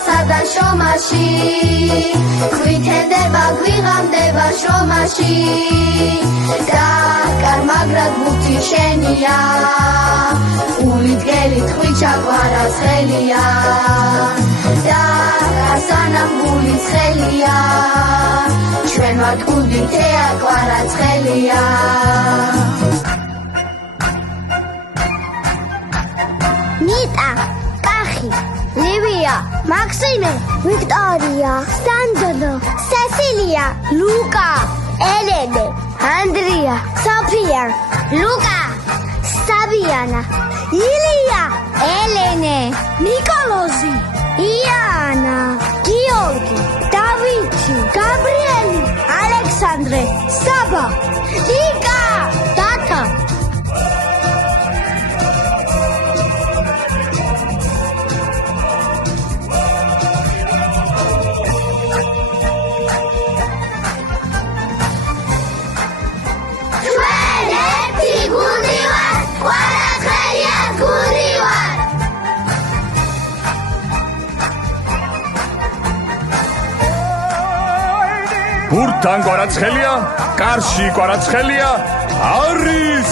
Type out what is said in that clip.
გასასა და შრომაში გვითენდება გვიღამდება შრომაში და კარმაგრად ბუთი შენია ულით ხვიჩა კვარაცხელია და სანამ გული ცხელია ჩვენ ვართ გული თეა კვარაცხელია ნიტა, კახი, ლივია, მაქსიმე, ვიქტორია, სანდრო, სესილია, ლუკა, ელენე, ანდრია, სოფია, ლუკა, საბიანა, ილია, ელენე, ნიკოლოზი, იანა, გიორგი, დავითი, გაბრიელი, ალექსანდრე, საბა, ლიკა, დათა ბურთთან კვარაცხელია, კარში კვარაცხელია, არის